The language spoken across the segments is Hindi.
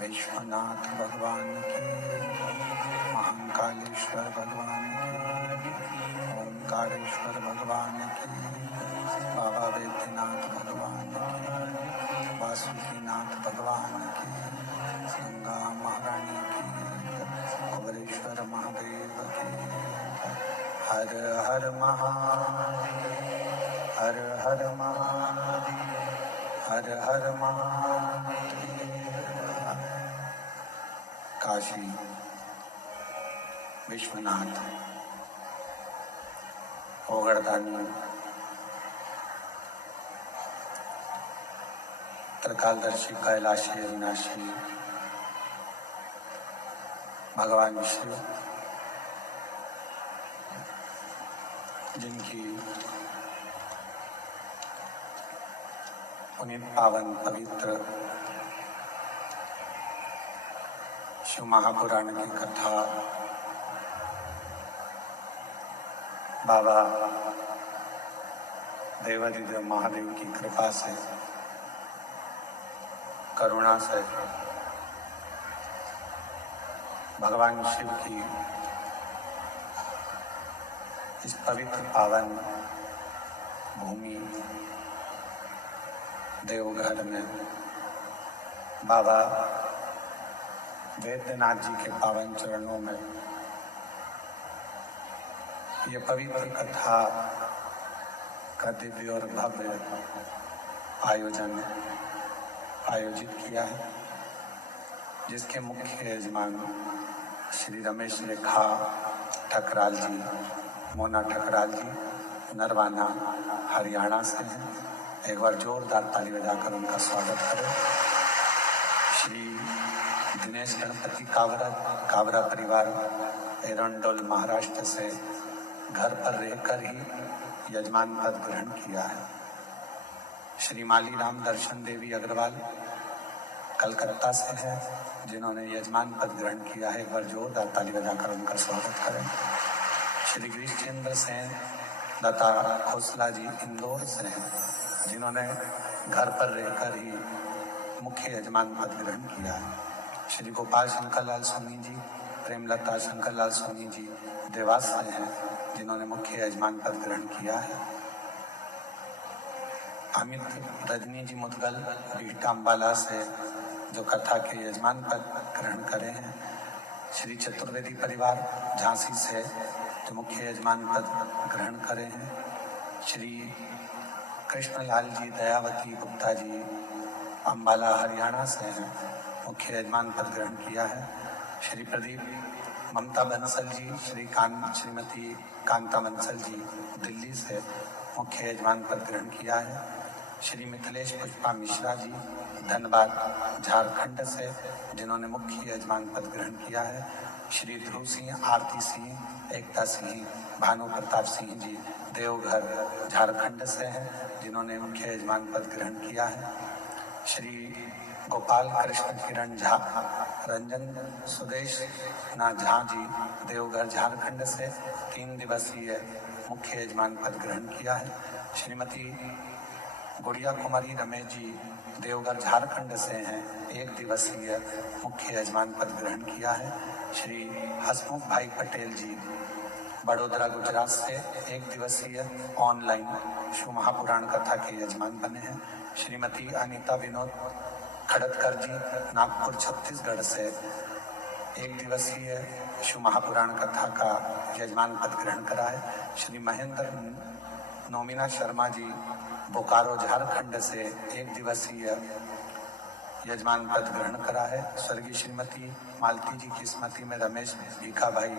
विश्वनाथ भगवान की, महाकालेश्वर भगवान की, ओंकारेश्वर भगवान की, बाबा वैद्यनाथ भगवान की, वासुकीनाथ भगवान की, गंगा महारानी की, कुबेरेश्वर महादेव की। हर हर महादेव, हर हर महादेव, हर हर महादेव। काशी विश्वनाथ ओगड़दानी त्रिकालदर्शी कैलाशी अविनाशी भगवान शिव, जिनकी पुनीत पावन पवित्र शिव महापुराण की कथा बाबा देवादिदेव महादेव की कृपा से, करुणा से, भगवान शिव की इस पवित्र पावन भूमि देवघर में बाबा वैद्यनाथ जी के पावन चरणों में ये पवित्र कथा का दिव्य और भव्य आयोजन आयोजित किया है, जिसके मुख्य यजमान श्री रमेश रेखा ठकराल जी, मोना ठकराल जी, नरवाना हरियाणा से हैं। एक बार जोरदार ताली बजाकर उनका स्वागत करें। श्री दिनेश गणपति कावरा परिवार एरंडोल महाराष्ट्र से घर पर रहकर ही यजमान पद ग्रहण किया है। श्री माली राम दर्शन देवी अग्रवाल कलकत्ता से है, जिन्होंने यजमान पद ग्रहण किया है। एक बार जोरदार ताली बजाकर उनका स्वागत करें। श्री गिरीशचंद्र सेन दत्ता खोसला जी इंदौर से हैं, जिन्होंने घर पर रहकर ही मुख्य यजमान पद ग्रहण किया है। श्री गोपाल शंकर लाल सोनी जी, प्रेमलता शंकर लाल सोनी जी देवास से हैं, जिन्होंने मुख्य यजमान पद ग्रहण किया है। अमित रजनी जी मुदगल बीटा अम्बाला से जो कथा के यजमान पद ग्रहण करे हैं। श्री चतुर्वेदी परिवार झांसी से जो मुख्य यजमान पद ग्रहण करे हैं। श्री कृष्णलाल जी दयावती गुप्ता जी अम्बाला हरियाणा से हैं, मुख्य यजमान पद ग्रहण किया है। श्री प्रदीप ममता बंसल जी, श्रीमती कांता बंसल जी दिल्ली से मुख्य यजमान पद ग्रहण किया है। श्री मिथिलेश पुष्पा मिश्रा जी धनबाद झारखंड से, जिन्होंने मुख्य यजमान पद ग्रहण किया है। श्री ध्रुव सिंह, आरती सिंह, एकता सिंह, भानु प्रताप सिंह जी देवघर झारखंड से हैं, जिन्होंने मुख्य यजमान पद ग्रहण किया है। श्री गोपाल कृष्ण किरण झा, रंजन सुदेश नाथ झा जी देवघर झारखंड से 3 दिवसीय मुख्य यजमान पद ग्रहण किया है। श्रीमती गुड़िया कुमारी रमेश जी देवघर झारखंड से हैं, 1 दिवसीय मुख्य यजमान पद ग्रहण किया है। श्री हसमुख भाई पटेल जी बड़ोदरा गुजरात से 1 दिवसीय ऑनलाइन शिव महापुराण कथा के यजमान बने हैं। श्रीमती अनीता विनोद खड़दकर जी नागपुर छत्तीसगढ़ से 1 दिवसीय शिव महापुराण कथा का यजमान पद ग्रहण करा है। श्री महेंद्र नोमिना शर्मा जी बोकारो झारखंड से 1 दिवसीय यजमान पद ग्रहण करा है। स्वर्गीय श्रीमती मालती जी की स्मृति में रमेश भीखा भाई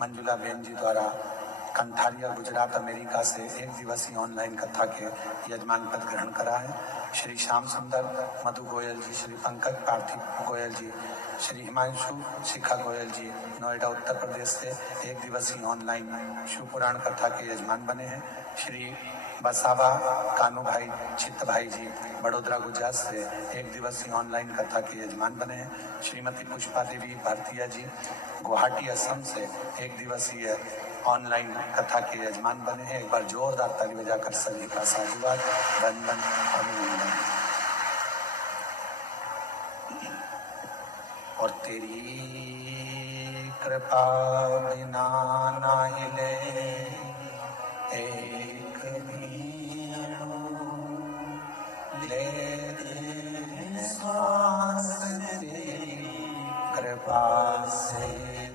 मंजुला बेन जी द्वारा कंठारिया गुजरात अमेरिका से 1 दिवसीय ऑनलाइन कथा के यजमान पद ग्रहण करा है। श्री श्याम सुंदर मधु गोयल जी, श्री पंकज पार्थिव गोयल जी, श्री हिमांशु शिखा गोयल जी नोएडा उत्तर प्रदेश से 1 दिवसीय ऑनलाइन शिव पुराण कथा के यजमान बने हैं। श्री बसावा कानू भाई चित्त भाई जी बड़ोदरा गुजरात से 1 दिवसीय ऑनलाइन कथा के यजमान बने हैं। श्रीमती पुष्पा देवी भारतीय जी गुवाहाटी असम से 1 दिवसीय ऑनलाइन कथा के यजमान बने हैं। एक बार जोरदार ताली बजाकर सभी का साधुवाद, वंदन, अभिनंदन। और तेरी कृपा बिना ना हिले एक भी अणु, ले दे श्वास तेरी कृपा से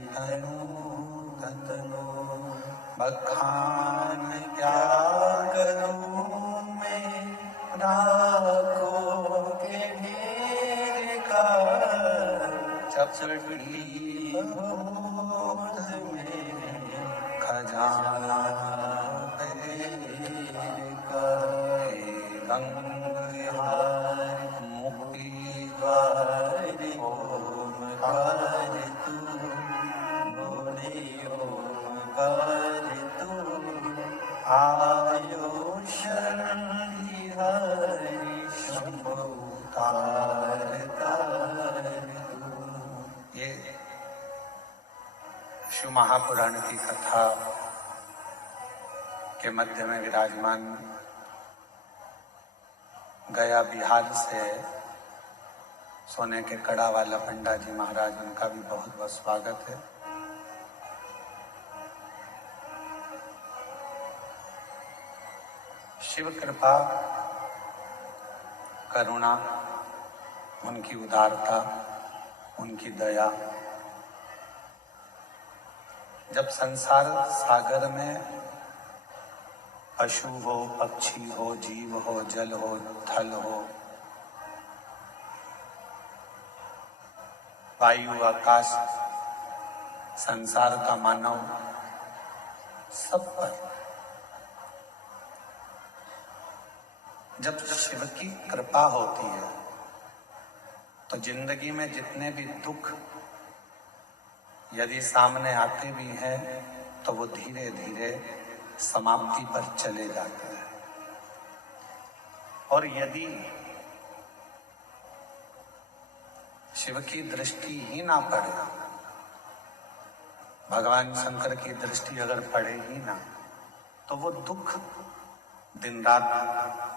तनु तनु, बखान क्या करूं मैं राखों के ढेर का, चपटी होठ में खजाना का, गंगहार मुक्ति द्वार ओमकार तू, बोले ओमकार तू, आयो शरण हरि शंभो तार तार तू। ये शिव महापुराण की कथा के मध्य में विराजमान गया बिहार से सोने के कड़ा वाला पंडा जी महाराज, उनका भी बहुत बहुत स्वागत है। शिव कृपा, करुणा, उनकी उदारता, उनकी दया जब संसार सागर में पशु हो, पक्षी हो, जीव हो, जल हो, थल हो, वायु, आकाश, संसार का मानव, सब पर जब शिव की कृपा होती है तो जिंदगी में जितने भी दुख यदि सामने आते भी हैं तो वो धीरे धीरे समाप्ति पर चले जाते हैं। और यदि शिव की दृष्टि ही ना पड़े, भगवान शंकर की दृष्टि अगर पड़े ही ना, तो वो दुख दिन रात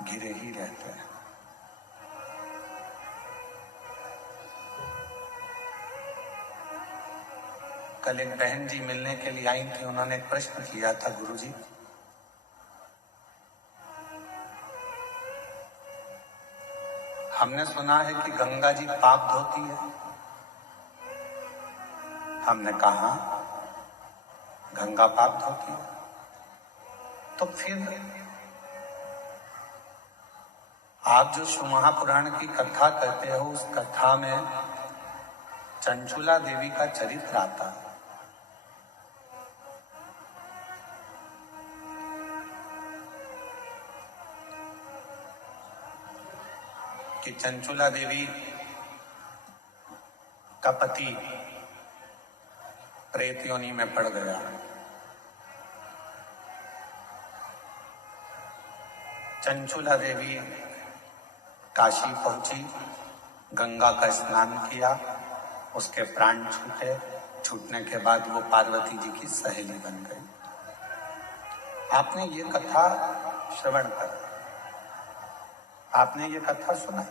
घिरे ही रहते हैं। कल एक बहन जी मिलने के लिए आई थी, उन्होंने एक प्रश्न किया था, गुरुजी हमने सुना है कि गंगा जी पाप धोती है। हमने कहा गंगा पाप धोती है, तो फिर आप जो शिव महापुराण की कथा करते हो, उस कथा में चंचुला देवी का चरित्र आता है। कि चंचुला देवी का पति प्रेत योनि में पड़ गया। चंचुला देवी काशी पहुंची, गंगा का स्नान किया, उसके प्राण छूटे। छूटने के बाद वो पार्वती जी की सहेली बन गई। आपने ये कथा श्रवण कर, आपने ये कथा सुना,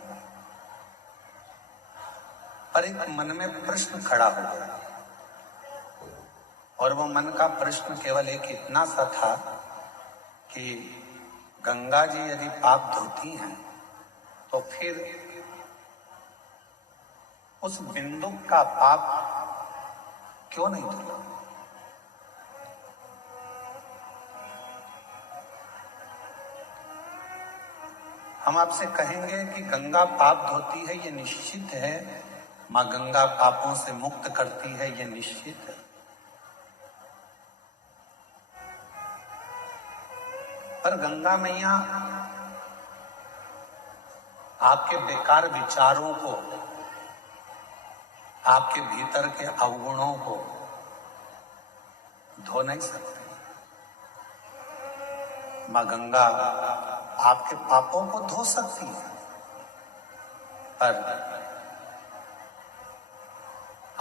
पर एक मन में प्रश्न खड़ा हो गया। और वो मन का प्रश्न केवल एक इतना सा था कि गंगा जी यदि पाप धोती हैं तो फिर उस बिंदु का पाप क्यों नहीं धुला? हम आपसे कहेंगे कि गंगा पाप धोती है, ये निश्चित है। मां गंगा पापों से मुक्त करती है, ये निश्चित है। पर गंगा मैया आपके बेकार विचारों को, आपके भीतर के अवगुणों को धो नहीं सकती। मां गंगा आपके पापों को धो सकती है, पर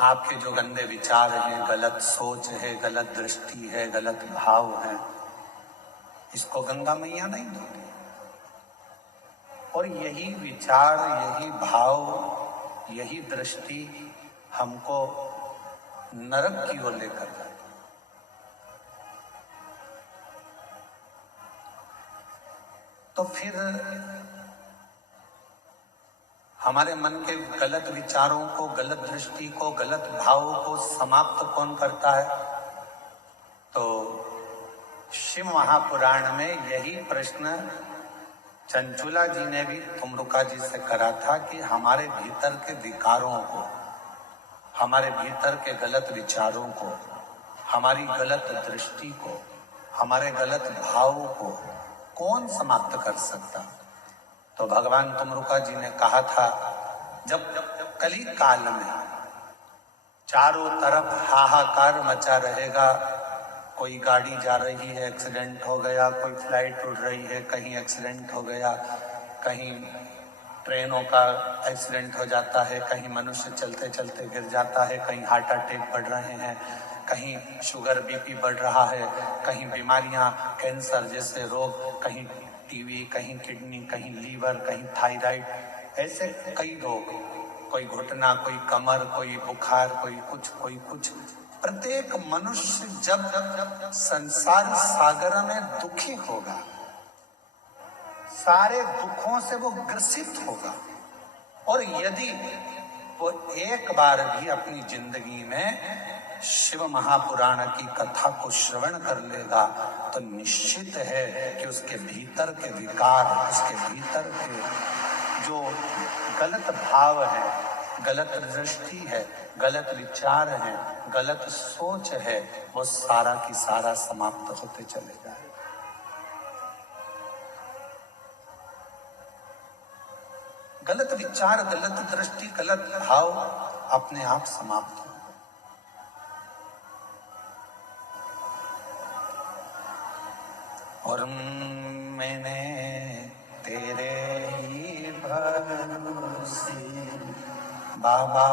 आपके जो गंदे विचार हैं, गलत सोच है, गलत दृष्टि है, गलत भाव है, इसको गंगा मैया नहीं धोती। और यही विचार, यही भाव, यही दृष्टि हमको नरक की ओर लेकर जाती। तो फिर हमारे मन के गलत विचारों को, गलत दृष्टि को, गलत भावों को समाप्त कौन करता है? तो शिव महापुराण में यही प्रश्न चंचुला जी ने भी तुमरुका जी से करा था कि हमारे भीतर के विकारों को, हमारे भीतर के गलत विचारों को, हमारी गलत दृष्टि को, हमारे गलत भावों को कौन समाप्त कर सकता? तो भगवान तुमरुका जी ने कहा था, जब कली काल में चारों तरफ हाहाकार मचा रहेगा, कोई गाड़ी जा रही है, एक्सीडेंट हो गया, कोई फ्लाइट उड़ रही है, कहीं एक्सीडेंट हो गया, कहीं ट्रेनों का एक्सीडेंट हो जाता है, कहीं मनुष्य चलते चलते गिर जाता है, कहीं हार्ट अटैक बढ़ रहे हैं, कहीं शुगर बीपी बढ़ रहा है, कहीं बीमारियां, कैंसर जैसे रोग, कहीं टीबी, कहीं किडनी, कहीं लीवर, कहीं थायराइड, ऐसे कई रोग, कोई घुटना, कोई कमर, कोई बुखार, कोई कुछ। प्रत्येक मनुष्य जब संसार सागर में दुखी होगा, सारे दुखों से वो ग्रसित होगा, और यदि वो एक बार भी अपनी जिंदगी में शिव महापुराण की कथा को श्रवण कर लेगा तो निश्चित है कि उसके भीतर के विकार, उसके भीतर के जो गलत भाव है, गलत दृष्टि है, गलत विचार है, गलत सोच है, वो सारा की सारा समाप्त होते चले जाए। गलत विचार, गलत दृष्टि, गलत भाव अपने आप समाप्त हो। और मैंने तेरे ही भरोसे बाबा,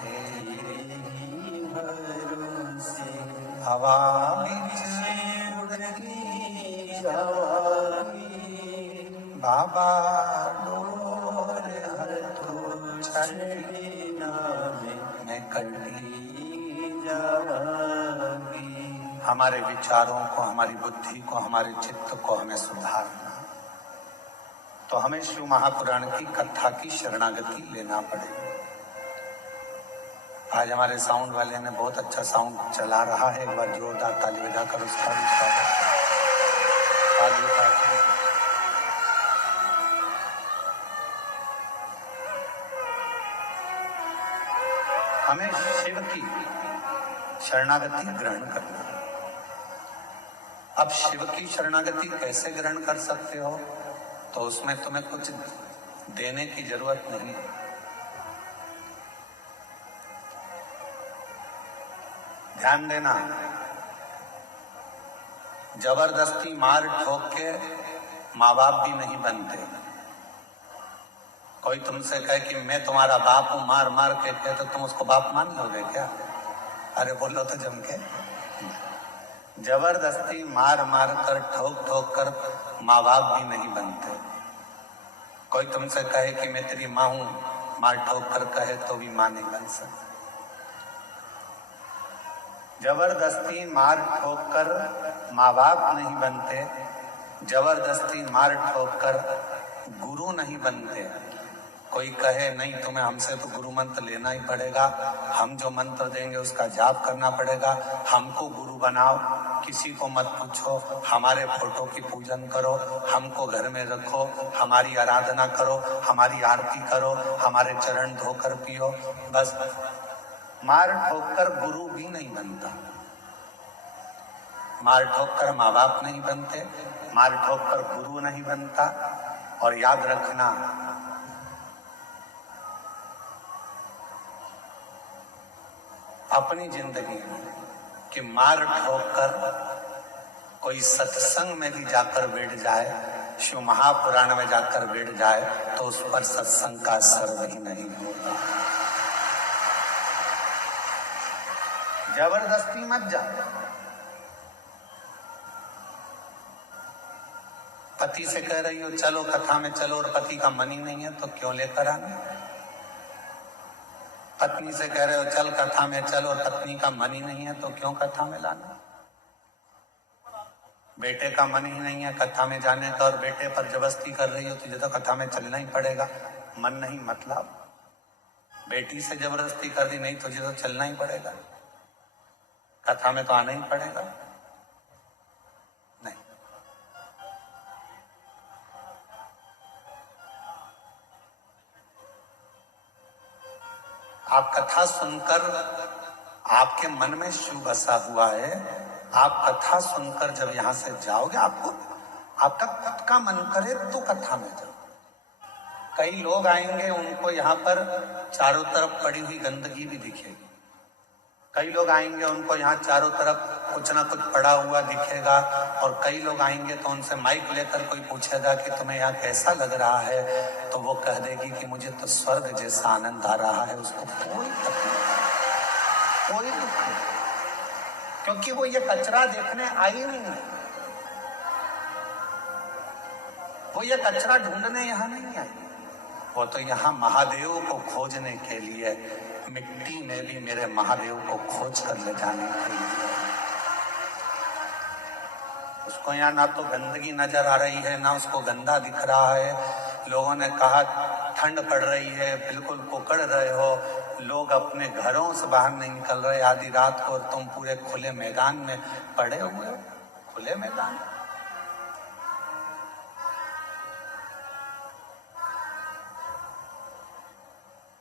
तेरे ही भरोसे हवा बिच उड़ती जावागी, बाबा डोर हर तो छड़ी नावे मैं कटी जावागी। हमारे विचारों को, हमारी बुद्धि को, हमारे चित्त को हमें सुधारना, तो हमें शिव महापुराण की कथा की शरणागति लेना पड़ेगा। आज हमारे साउंड वाले ने बहुत अच्छा साउंड चला रहा है, एक बार जोरदार ताली बजाकर उसका भी स्वागत। हमें शिव की शरणागति ग्रहण करना। अब शिव की शरणागति कैसे ग्रहण कर सकते हो? तो उसमें तुम्हें कुछ देने की जरूरत नहीं। ध्यान देना, जबरदस्ती मार ठोक के माँ बाप भी नहीं बनते। कोई तुमसे कहे कि मैं तुम्हारा बाप हूं, मार मार के कहे तो तुम उसको बाप मान लोगे क्या? अरे बोलो तो जम के। जबरदस्ती मार मार कर ठोक ठोक कर माँ बाप भी नहीं बनते। कोई तुमसे कहे कि मैं तेरी माँ हूं, मार ठोक कर कहे तो भी माँ नहीं बन सकती। जबरदस्ती मार ठोक कर माँ बाप नहीं बनते, जबरदस्ती मार ठोक कर गुरु नहीं बनते। कोई कहे नहीं तुम्हें हमसे तो गुरु मंत्र लेना ही पड़ेगा, हम जो मंत्र देंगे उसका जाप करना पड़ेगा, हमको गुरु बनाओ, किसी को मत पूछो, हमारे फोटो की पूजन करो, हमको घर में रखो, हमारी आराधना करो, हमारी आरती करो, हमारे चरण धोकर पियो। बस मार ठोककर गुरु भी नहीं बनता, मार ठोककर माँ बाप नहीं बनते, मार ठोककर गुरु नहीं बनता। और याद रखना, अपनी जिंदगी में कि मार ठोककर कोई सत्संग में भी जाकर बैठ जाए, शिव महापुराण में जाकर बैठ जाए तो उस पर सत्संग का असर भी नहीं होता। जबरदस्ती मत जाओ। पति से कह रही हो चलो कथा में चलो और पति का मन ही नहीं है तो क्यों लेकर आना? पत्नी से कह रहे हो चल कथा में चलो और पत्नी का मन ही नहीं है तो क्यों कथा में लाना? बेटे का मन ही नहीं है कथा में जाने का और बेटे पर जबरदस्ती कर रही हो तुझे तो कथा में चलना ही पड़ेगा। मन नहीं मतलब, बेटी से जबरदस्ती कर दी नहीं तुझे तो चलना ही पड़ेगा, कथा में तो आना ही पड़ेगा। नहीं, आप कथा सुनकर आपके मन में शिव बसा हुआ है, आप कथा सुनकर जब यहां से जाओगे आपको आपका खुद का मन करे तो कथा में जाओ। कई लोग आएंगे उनको यहाँ पर चारों तरफ पड़ी हुई गंदगी भी दिखेगी, कई लोग आएंगे उनको यहाँ चारों तरफ कुछ ना कुछ पड़ा हुआ दिखेगा, और कई लोग आएंगे तो उनसे माइक लेकर कोई पूछेगा कि तुम्हें यहाँ कैसा लग रहा है, तो वो कह देगी कि मुझे तो स्वर्ग जैसा आनंद आ रहा है। उसको कोई तकलीफ, कोई दुख नहीं, क्योंकि वो ये कचरा देखने आई नहीं है, वो ये कचरा ढूंढने यहाँ नहीं आई, वो तो यहाँ महादेव को खोजने के लिए, मिट्टी में भी मेरे महादेव को खोज कर ले जाने के लिए। उसको यहाँ ना तो गंदगी नजर आ रही है ना उसको गंदा दिख रहा है। लोगों ने कहा ठंड पड़ रही है, बिल्कुल कुकड़ रहे हो, लोग अपने घरों से बाहर नहीं निकल रहे आधी रात को, तुम पूरे खुले मैदान में पड़े हुए हो, खुले मैदान।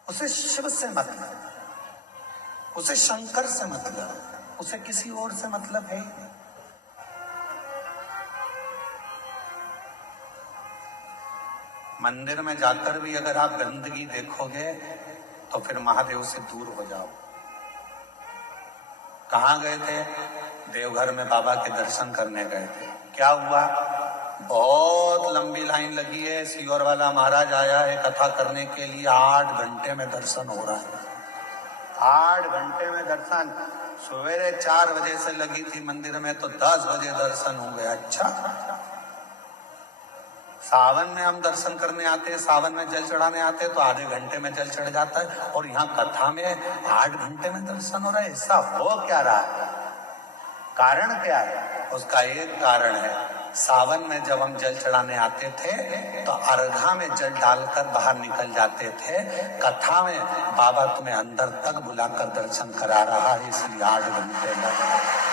उसे शिव से मतलब, उसे शंकर से मतलब, उसे किसी और से मतलब है ही नहीं। मंदिर में जाकर भी अगर आप गंदगी देखोगे तो फिर महादेव से दूर हो जाओ। कहाँ गए थे? देवघर में बाबा के दर्शन करने गए थे। क्या हुआ? बहुत लंबी लाइन लगी है, सियोर वाला महाराज आया है कथा करने के लिए, 8 घंटे में दर्शन हो रहा है, 8 घंटे में दर्शन। सवेरे 4 बजे से लगी थी मंदिर में तो 10 बजे दर्शन हो गया। अच्छा, सावन में हम दर्शन करने आते हैं, सावन में जल चढ़ाने आते हैं तो आधे घंटे में जल चढ़ जाता है, और यहाँ कथा में 8 घंटे में दर्शन हो रहा है। ऐसा हो क्या रहा है? कारण क्या है? उसका एक कारण है, सावन में जब हम जल चढ़ाने आते थे तो अर्घा में जल डालकर बाहर निकल जाते थे, कथा में बाबा तुम्हें अंदर तक बुलाकर दर्शन करा रहा है, इसलिए 8 घंटे लग गए।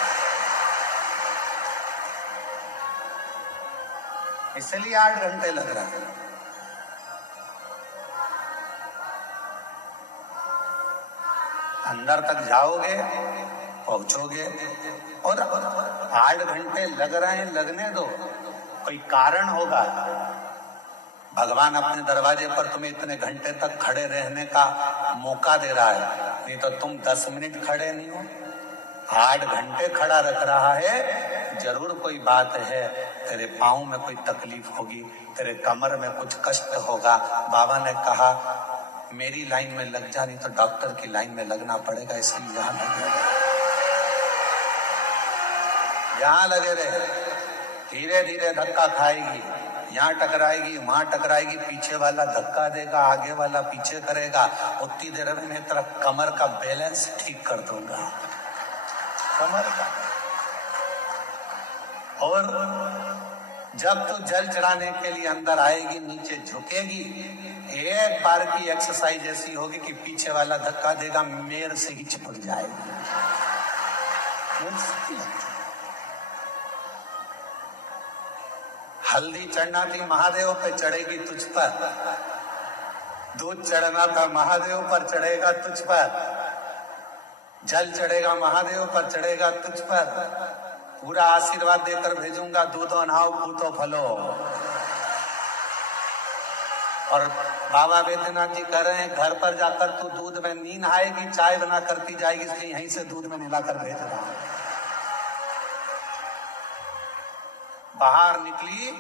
इसलिए 8 घंटे लग रहा है। अंदर तक जाओगे, पहुंचोगे, और 8 घंटे लग रहे हैं, लगने दो, कोई कारण होगा। भगवान अपने दरवाजे पर तुम्हें इतने घंटे तक खड़े रहने का मौका दे रहा है, नहीं तो तुम 10 मिनट खड़े नहीं हो। 8 घंटे खड़ा रख रहा है, जरूर कोई बात है, तेरे पाँव में कोई तकलीफ होगी, तेरे कमर में कुछ कष्ट होगा। बाबा ने कहा मेरी लाइन में लग जा, नहीं तो डॉक्टर की लाइन में लगना पड़ेगा, इसलिए यहाँ लगे रहे, यहाँ लगे रहे। धीरे धीरे धक्का खाएगी, यहाँ टकराएगी, वहां टकराएगी, पीछे वाला धक्का देगा, आगे वाला पीछे करेगा, उतनी देर में मैं तेरा कमर का बैलेंस ठीक कर दूंगा, कमर का। और जब तू जल चढ़ाने के लिए अंदर आएगी, नीचे झुकेगी, एक बार की एक्सरसाइज ऐसी होगी कि पीछे वाला धक्का देगा, मेर से ही चिपक जाएगी। हल्दी चढ़ना थी महादेव पे, चढ़ेगी तुझ पर। दूध चढ़ना था महादेव पर, चढ़ेगा तुझ पर। जल चढ़ेगा महादेव पर, चढ़ेगा तुझ पर। पूरा आशीर्वाद देकर भेजूंगा, दूधो नहाओ पूतो फलो। और बाबा बैद्यनाथ जी कह रहे हैं घर पर जाकर तू दूध में नींद आएगी, चाय बना करती जाएगी, इसलिए यहीं से दूध में मिलाकर भेज रहा हूं। बाहर निकली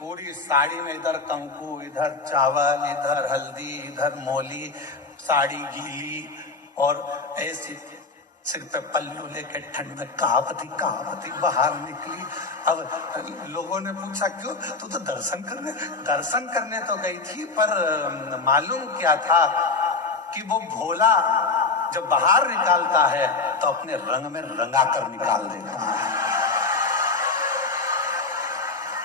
पूरी साड़ी में, इधर कंकु, इधर चावल, इधर हल्दी, इधर मोली, साड़ी गीली, और ऐसी सिर पे पल्लू लेके ठंड में कांपती बाहर निकली। अब लोगों ने पूछा क्यों? तू तो दर्शन करने तो गई थी, पर मालूम क्या था कि वो भोला जब बाहर निकालता है तो अपने रंग में रंगा कर निकाल देता है।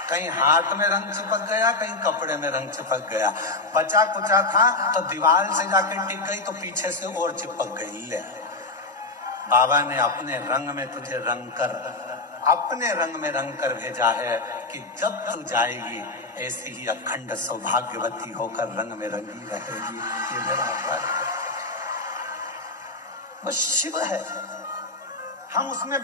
कहीं हाथ में रंग चिपक गया, कहीं कपड़े में रंग चिपक गया, बचा कुचा था तो दीवार से जाके टिक गई, तो पीछे से और चिपक गई। ले बाबा ने अपने रंग में तुझे रंग कर, अपने रंग में रंग कर भेजा है कि जब तू जाएगी ऐसी ही अखंड सौभाग्यवती होकर रंग में रंगी रहेगी। ये मेरा व्रत, वो शिव है। हम उसमें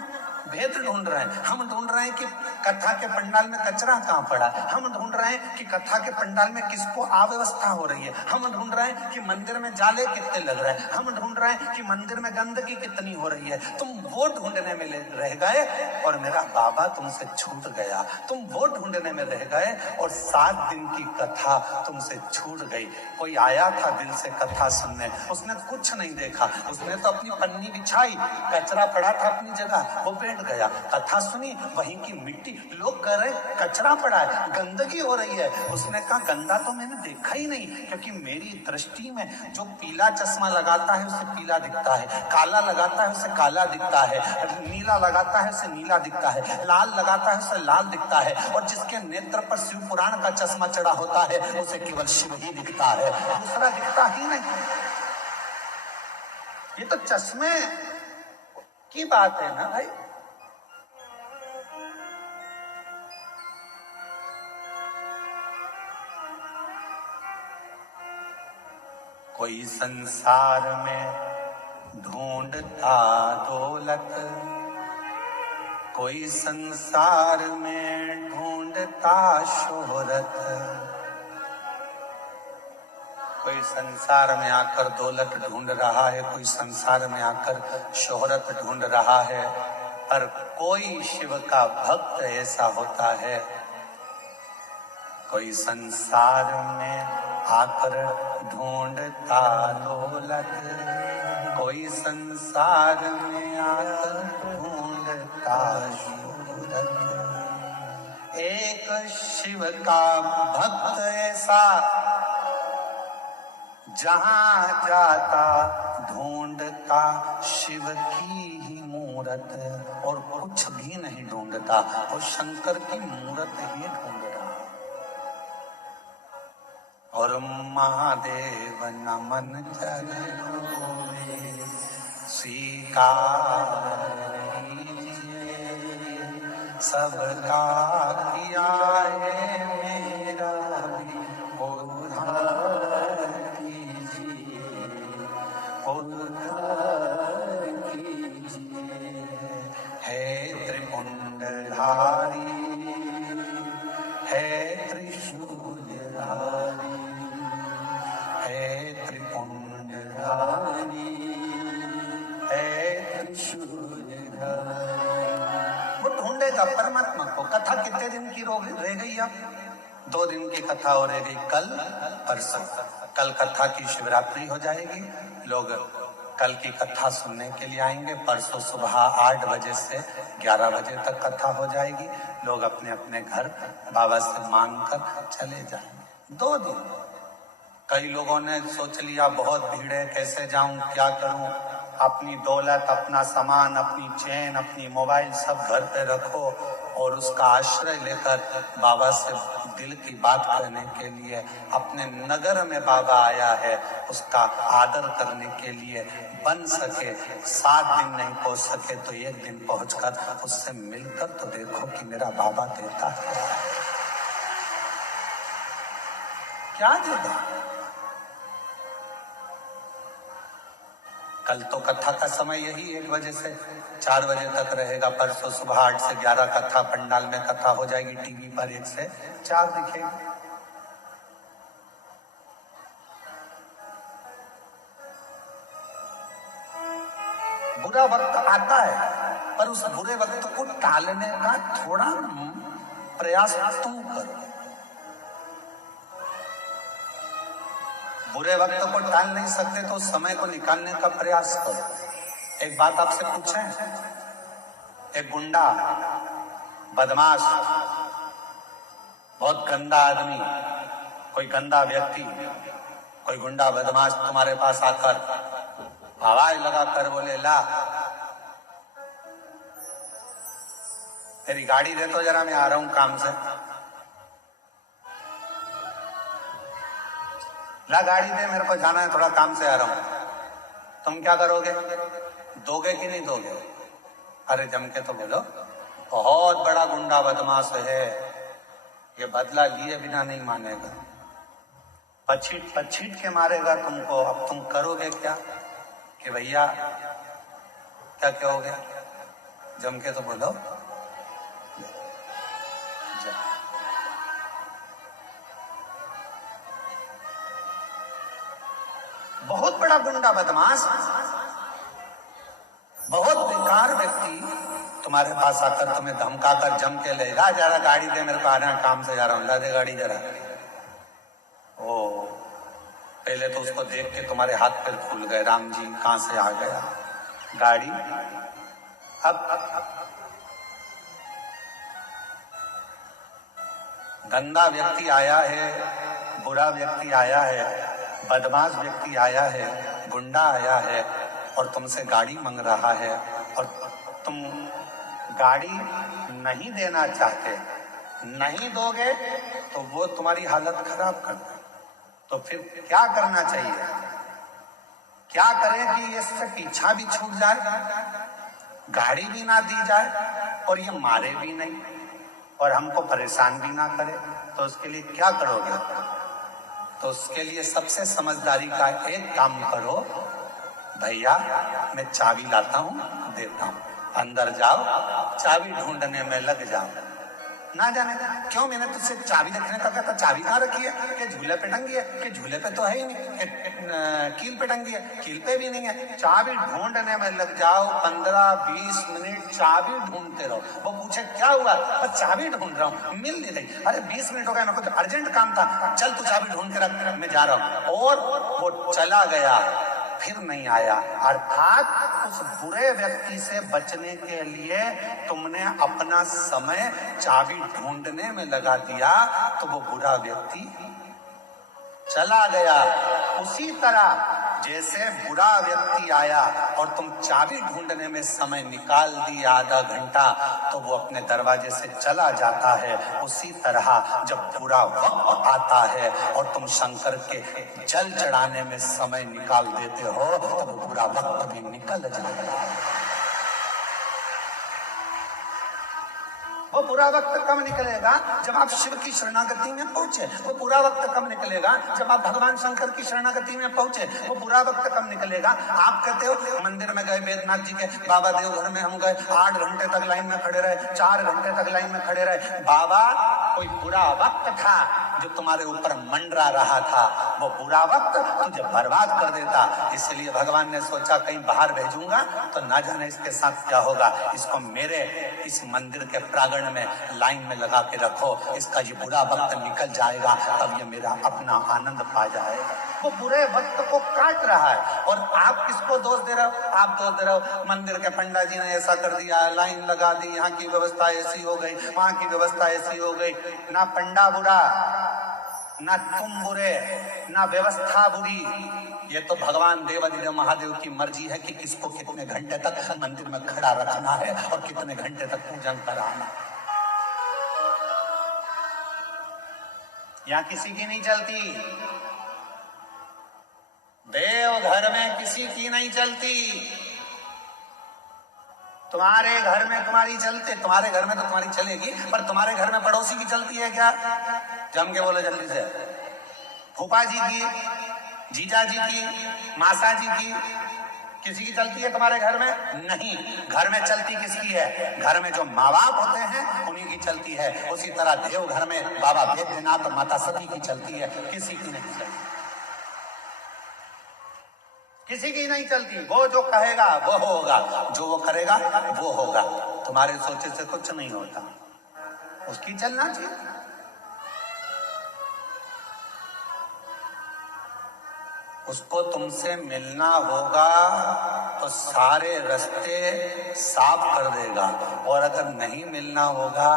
भेद ढूंढ रहे हैं। हम ढूंढ रहे हैं कि कथा के पंडाल में कचरा कहाँ पड़ा है। हम ढूंढ रहे हैं कि कथा के पंडाल में किसको अव्यवस्था हो रही है। हम ढूंढ रहे हैं कि मंदिर में जाले कितने लग रहे हैं। हम ढूंढ रहे हैं कि मंदिर में गंदगी कितनी हो रही है। तुम वो ढूंढने में रह गए और मेरा बाबा तुमसे छूट गया। तुम वो ढूंढने में रह गए और 7 दिन की कथा तुमसे छूट गई। कोई आया था दिल से कथा सुनने, उसने कुछ नहीं देखा, उसने तो अपनी पन्नी बिछाई, कचरा पड़ा था अपनी जगह, वो बैठ गया, कथा सुनी, वहीं की मिट्टी। लोग कह रहे कचरा पड़ा है, गंदगी हो रही है। उसने कहा गंदा तो मैंने देखा ही नहीं, क्योंकि मेरी दृष्टि में जो पीला चश्मा लगाता है उसे पीला दिखता है, काला लगाता है उसे काला दिखता है, नीला लगाता है उसे नीला दिखता है, लाल लगाता है उसे लाल दिखता है, और जिसके नेत्र पर शिव पुराण का चश्मा चढ़ा होता है उसे केवल शिव ही दिखता है, दूसरा दिखता ही नहीं। ये तो चश्मे की बात है ना भाई। कोई संसार में ढूंढता दौलत, कोई संसार में ढूंढता शोहरत, कोई संसार में आकर दौलत ढूंढ रहा है, कोई संसार में आकर शोहरत ढूंढ रहा है। पर कोई शिव का भक्त ऐसा होता है, कोई संसार में आकर ढूंढता दौलत, कोई संसार में आकर ढूंढता शोहरत। एक शिव का भक्त ऐसा जहां जाता ढूंढता शिव की ही मूरत, और कुछ भी नहीं ढूंढता, वो शंकर की मूरत ही ढूंढ रहा। और महादेव नमन चरणों में स्वीकार कीजिए, सबका किया है मेरा भी उद्धार कीजिए, उद्धार कीजिए। है त्रिपुंडधारी, है त्रिशूलधारी, है त्रिपुंडधारी, है त्रिशूलधारी, देगा परमात्मा को। कथा कितने दिन की रह गई? अब 2 दिन की कथा हो रह गई, कल परसों। कल कथा की शिवरात्रि हो जाएगी, लोग कल की कथा सुनने के लिए आएंगे। परसों सुबह 8 बजे से 11 बजे तक कथा हो जाएगी। लोग अपने अपने घर बाबा से मांग कर चले जाएंगे। 2 दिन। कई लोगों ने सोच लिया बहुत भीड़ है, कैसे जाऊं, क्या करूं, अपनी दौलत, अपना सामान, अपनी चेन, अपनी मोबाइल सब घर पे रखो और उसका आश्रय लेकर बाबा से दिल की बात करने के लिए अपने नगर में बाबा आया है, उसका आदर करने के लिए बन सके 7 दिन नहीं पहुंच सके तो 1 दिन पहुंचकर उससे मिलकर तो देखो कि मेरा बाबा देता है, क्या देगा। कल तो कथा का समय यही 1 बजे से 4 बजे तक रहेगा। परसों सुबह 8 से 11 कथा पंडाल में कथा हो जाएगी। टीवी पर 1 से 4 दिखेगी। बुरा वक्त आता है पर उस बुरे वक्त को टालने का थोड़ा प्रयास तुम करो। बुरे वक्त को टाल नहीं सकते तो समय को निकालने का प्रयास करो। एक बात आपसे पूछें, एक गुंडा, बदमाश, बहुत गंदा आदमी, कोई गंदा व्यक्ति, कोई गुंडा बदमाश तुम्हारे पास आकर आवाज लगाकर बोले, ला तेरी गाड़ी दे तो जरा, मैं आ रहा हूं काम से। ला गाड़ी दे, मेरे को जाना है, थोड़ा काम से आ रहा हूं। तुम क्या करोगे? दोगे कि नहीं दोगे? अरे जम के तो बोलो, बहुत बड़ा गुंडा बदमाश है, ये बदला लिए बिना नहीं मानेगा, पछीट पछीट के मारेगा तुमको। अब तुम करोगे क्या कि भैया क्या कहोगे? जम के तो बोलो, बहुत बड़ा गुंडा बदमाश, बहुत बेकार व्यक्ति तुम्हारे पास आकर तुम्हें धमकाकर जम के लेगा, जरा गाड़ी दे, मेरे को आ रहा है, काम से जा रहा हूं, ला दे गाड़ी जरा। ओ पहले तो उसको देख के तुम्हारे हाथ पैर फूल गए, राम जी कहां से आ गया गाड़ी। अब गंदा व्यक्ति आया है, बुरा व्यक्ति आया है, बदमाश व्यक्ति आया है, गुंडा आया है और तुमसे गाड़ी मांग रहा है और तुम गाड़ी नहीं देना चाहते, नहीं दोगे तो वो तुम्हारी हालत खराब कर दे। तो फिर क्या करना चाहिए? क्या करें कि इससे पीछा भी छूट जाए, गाड़ी भी ना दी जाए और ये मारे भी नहीं और हमको परेशान भी ना करे? तो उसके लिए क्या करोगे? तो उसके लिए सबसे समझदारी का एक काम करो, भैया मैं चाबी लाता हूं, देता हूं, अंदर जाओ, चाबी ढूंढने में लग जाओ। ना जाने क्यों मैंने तुझसे चाबी रखने का कहा था, चाबी कहाँ रखी है? कि झूले पे टंगी है? कि झूले पे तो है ही नहीं, कील पे टंगी है? कील पे भी नहीं है। चाबी ढूंढने में लग जाओ, 15-20 मिनट चाबी ढूंढते रहो। वो पूछे क्या हुआ? बस चाबी ढूंढ रहा हूँ, मिल नहीं रही। अरे 20 मिनट हो गया, मेरे को तो अर्जेंट काम था, चल तू चाबी ढूंढ के रख, मैं जा रहा हूँ। और वो चला गया, फिर नहीं आया। अर्थात उस बुरे व्यक्ति से बचने के लिए तुमने अपना समय चाबी ढूंढने में लगा दिया तो वो बुरा व्यक्ति चला गया। उसी तरह जैसे बुरा व्यक्ति आया और तुम चाबी ढूंढने में समय निकाल दिया आधा घंटा तो वो अपने दरवाजे से चला जाता है, उसी तरह जब बुरा वक्त आता है और तुम शंकर के जल चढ़ाने में समय निकाल देते हो तो वो बुरा वक्त भी निकल जाएगा। वो बुरा वक्त कब निकलेगा? जब आप शिव की शरणागति में पहुंचे। वो बुरा वक्त कब निकलेगा? जब आप भगवान शंकर की शरणागति में पहुंचे। वो बुरा वक्त कब निकलेगा? आप कहते हो मंदिर में गए, बैद्यनाथ जी के बाबा देवघर में हम गए, 8 घंटे तक लाइन में खड़े रहे, 4 घंटे तक लाइन में खड़े रहे। बाबा कोई बुरा वक्त था, जो तुम्हारे ऊपर मंडरा रहा था, वो बुरा वक्त तुझे बर्बाद कर देता। इसलिए भगवान ने सोचा कहीं बाहर भेजूंगा तो ना जाने इसके साथ क्या होगा, इसको मेरे इस मंदिर के प्रांगण में लाइन में लगा के रखो, इसका ये बुरा वक्त निकल जाएगा, तब ये मेरा अपना आनंद पा जाएगा। वो बुरे वक्त को काट रहा है और आप किसको दोष दे रहे हो? आप दोष दे रहे हो मंदिर के पंडित जी ने ऐसा कर दिया, लाइन लगा दी, यहाँ की व्यवस्था ऐसी हो गई, वहां की व्यवस्था ऐसी हो गई। ना पंडा बुरा, ना तुम बुरे, ना व्यवस्था बुरी, ये तो भगवान देवाधिदेव महादेव की मर्जी है कि किसको कितने घंटे तक मंदिर में खड़ा रखना है और कितने घंटे तक पूजन कराना। यहाँ किसी की नहीं चलती, देव घर में किसी की नहीं चलती। तुम्हारे घर में तुम्हारी चलते, तुम्हारे घर में तो तुम्हारी चलेगी, पर तुम्हारे घर में पड़ोसी की चलती है क्या? जम के बोलो जल्दी से। फूफा जी की, जीजा जी की, मासा जी की, किसी की चलती है तुम्हारे घर में? नहीं। घर में चलती किसकी है? घर में जो माँ बाप होते हैं उन्हीं की चलती है। उसी तरह देव घर में बाबा बैद्यनाथ और माता सती की चलती है, किसी की नहीं चलती, किसी की नहीं चलती। वो जो कहेगा वो होगा, जो वो करेगा वो होगा। तुम्हारे सोचे से कुछ नहीं होता, उसकी चलना चाहिए। उसको तुमसे मिलना होगा तो सारे रास्ते साफ कर देगा, और अगर नहीं मिलना होगा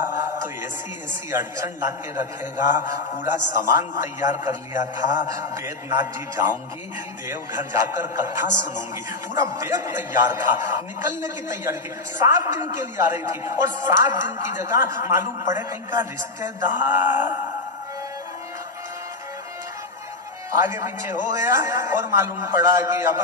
तो ऐसी अड़चन ला के रखेगा। पूरा सामान तैयार कर लिया था, बैद्यनाथ जी जाऊंगी, देवघर जाकर कथा सुनूंगी, पूरा बैग तैयार था, निकलने की तैयारी थी, 7 दिन के लिए आ रही थी, और 7 दिन की जगह मालूम पड़े कहीं का रिश्तेदार आगे पीछे हो गया, और मालूम पड़ा कि अब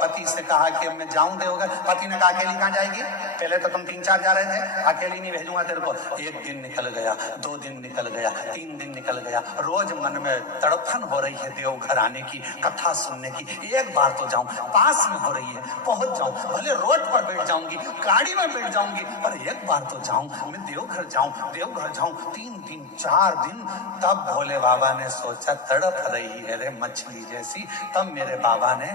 पति से कहा कि अब मैं जाऊं देवघर। पति ने कहा अकेली कहाँ जाएगी, पहले तो तुम 3-4 जा रहे थे, अकेली नहीं भेजूंगा तेरे को। 1 दिन निकल गया, 2 दिन निकल गया, 3 दिन निकल गया, रोज मन में तड़पन हो रही है देवघर आने की, कथा सुनने की। एक बार तो जाऊं, पास में हो रही है, पहुंच जाऊं, भले रोड पर बैठ जाऊंगी, गाड़ी में बैठ जाऊंगी, पर एक बार तो जाऊं, मैं देवघर जाऊं, देवघर जाऊं। 3 दिन 4 दिन, तब भोले बाबा ने सोचा तड़प रही है रे मछली जैसी। तब मेरे बाबा ने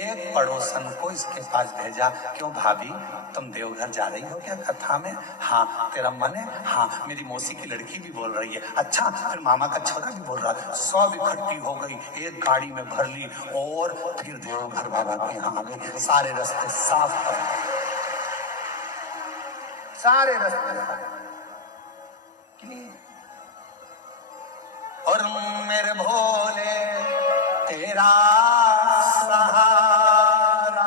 एक पड़ोसन को इसके पास भेजा, क्यों भाभी तुम देवघर जा रही हो क्या कथा में? हाँ। तेरा मन है? हाँ। मेरी मौसी की लड़की भी बोल रही है। अच्छा, फिर मामा का छोरा भी बोल रहा है। सब इकट्ठी हो गई, एक गाड़ी में भर ली, और फिर देवघर बाबा के यहाँ आ गई। सारे रास्ते साफ कर, सारे रास्ते। और मेरे भोले तेरा सहारा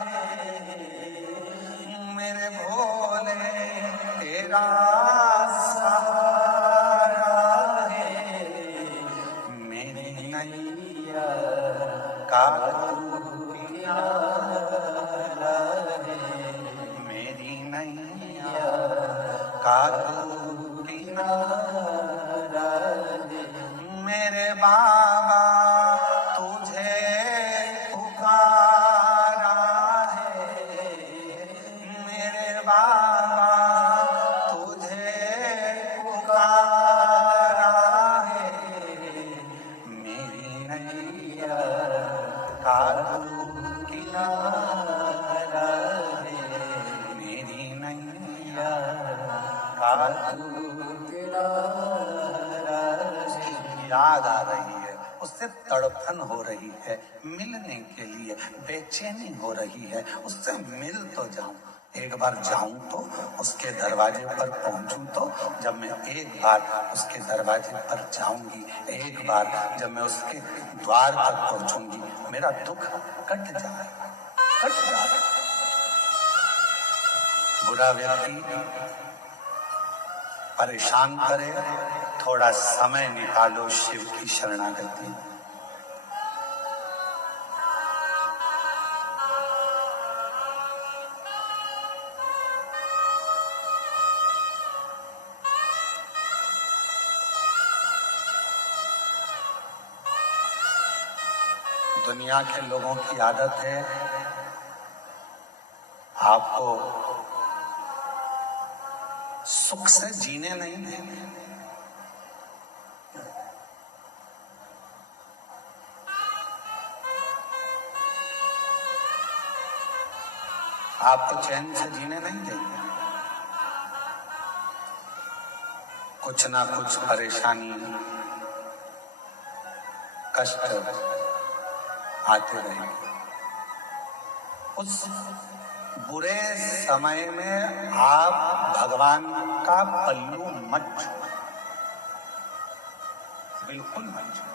है, मेरे भोले तेरा सहारा है, मेरे नैया का किनारा है, मेरी नैया का किनारा है। मेरे बाबा तुझे पुकारा है, मेरे बाबा तुझे पुकारा है, मेरी नैया का किनारा है, मेरी नैया का याद आ रही है, उससे तड़पन हो रही है, मिलने के लिए बेचैनी हो रही है, उससे मिल तो जाऊं, एक बार जाऊं तो, उसके दरवाजे पर पहुंचूं तो। जब मैं एक बार उसके दरवाजे पर जाऊंगी, एक बार जब मैं उसके द्वार तक पहुंचूंगी, मेरा दुख कट जाएगा, कट जाएगा। बुरा व्यक्ति परेशान करे, थोड़ा समय निकालो शिव की शरणागति। दुनिया के लोगों की आदत है आपको सुख से जीने नहीं देंगे। आपको चैन से जीने नहीं देंगे। कुछ ना कुछ परेशानी, कष्ट आते रहेंगे। उस बुरे समय में आप भगवान का पल्लू मत छूएं, बिल्कुल मत छूएं।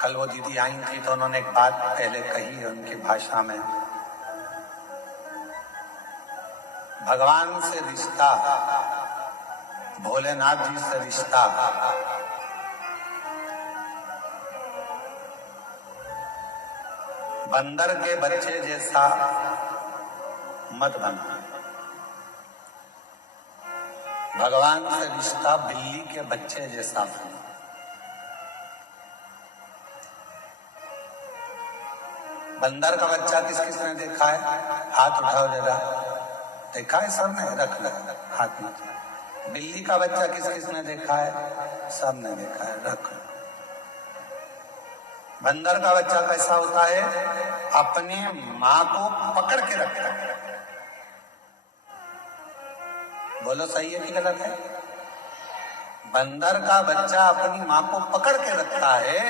कल वो दीदी आई थी तो उन्होंने एक बात पहले कही है उनकी भाषा में, भगवान से रिश्ता, भोलेनाथ जी से रिश्ता बंदर के बच्चे जैसा मत बना। भगवान से रिश्ता बिल्ली के बच्चे जैसा बना। बंदर का बच्चा किस किस ने देखा है? हाथ उठाओ जरा। देखा है सबने? रख लो हाथ में। बिल्ली का बच्चा किस किस ने देखा है? सबने देखा है, रख लो। बंदर का बच्चा कैसा होता है? अपने माँ को पकड़ के रखता है। बोलो सही है कि गलत है? बंदर का बच्चा अपनी माँ को पकड़ के रखता है।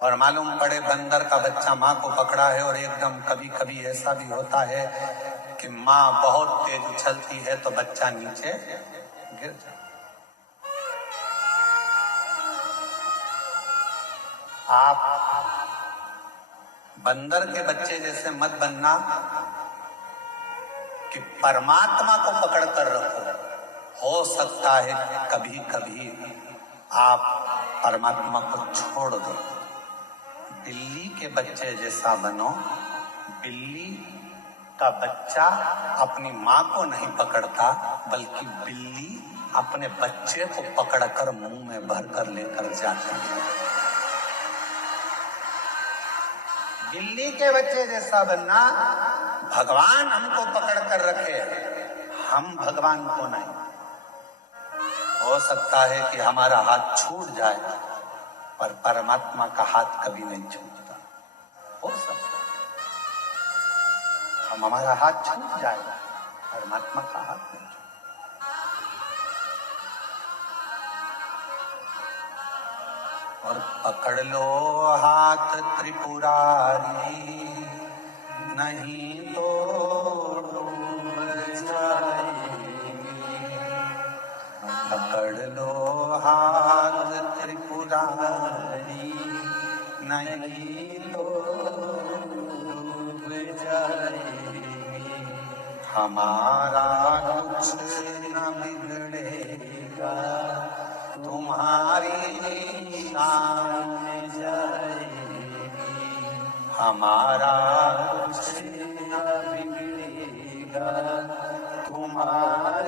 और मालूम पड़े बंदर का बच्चा माँ को पकड़ा है और एकदम कभी कभी ऐसा भी होता है कि माँ बहुत तेज उछलती है तो बच्चा नीचे गिर जाए। आप बंदर के बच्चे जैसे मत बनना कि परमात्मा को पकड़ कर रखो। हो सकता है कभी कभी आप परमात्मा को छोड़ दो। बिल्ली के बच्चे जैसा बनो। बिल्ली का बच्चा अपनी माँ को नहीं पकड़ता, बल्कि बिल्ली अपने बच्चे को पकड़कर मुंह में भरकर लेकर जाती है। बिल्ली के बच्चे जैसा बनना। भगवान हमको पकड़ कर रखे, हम भगवान को नहीं। हो सकता है कि हमारा हाथ छूट जाए, पर परमात्मा का हाथ कभी नहीं छूटता। हो सकता है हमारा हाथ छूट जाएगा, परमात्मा का हाथ नहीं छूटता। और पकड़ लो हाथ त्रिपुरारी, नहीं तो डूब जाएंगे। पकड़ लो हाथ त्रिपुरारी, नहीं तो डूब जाएंगे। हमारा कुछ न बिगड़ेगा, तुम्हारी शान जाएगी। हमारा कुछ न बिगड़ेगा, तुम्हारी